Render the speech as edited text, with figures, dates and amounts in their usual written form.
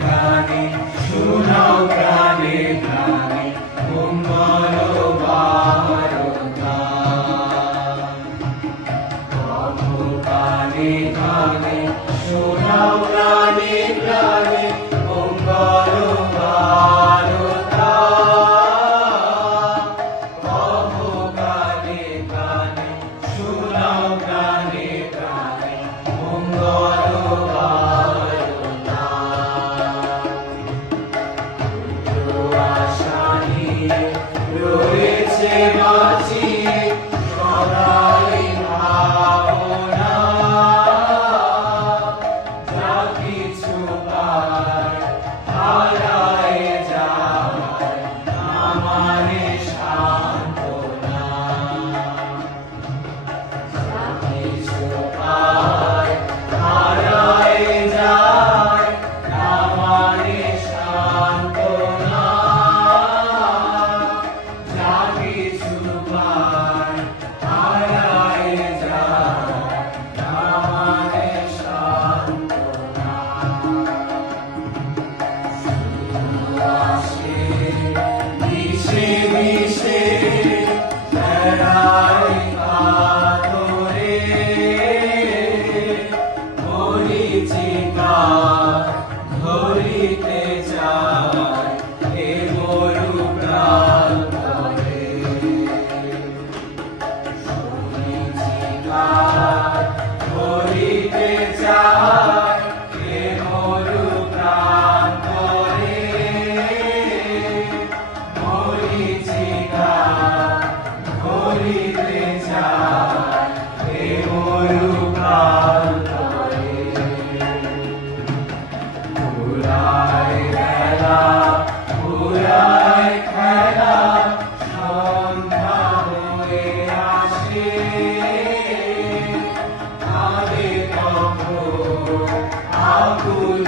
প্রাণে শোনাও প্রাণে প্রাণে মঙ্গল বারতা। কানে কানে শোনাও প্রাণে প্রাণে মঙ্গল বারতা। কানে কানে শোনাও প্রাণে প্রাণে মঙ্গল বারতা। আশা নিয়ে রয়েছে বাঁচিয়ে সদাই ভাবনা। যা কিছু পায় হারায় যায় আমারে সান্ত্বনা। যা কিছু পায় হারায় যায় আমারে সান্ত্বনা। যা কিছু পায় হারায় যায় আমারে সান্ত্বনা। আসে মিশে মিশে বেড়াই কাতরে মরিচিকা ধরিতে চায় এ মরু প্রান্তরে। মরিচিকা ধরিতে চায় এ মরু প্রান্তরে। মরিচিকা ধরিতে চায় এ মরু প্রান্তরে। পুরায় বেলা পুরায় খেলা সন্ধ্যা হয়ে আসে। আগে কখন আকুল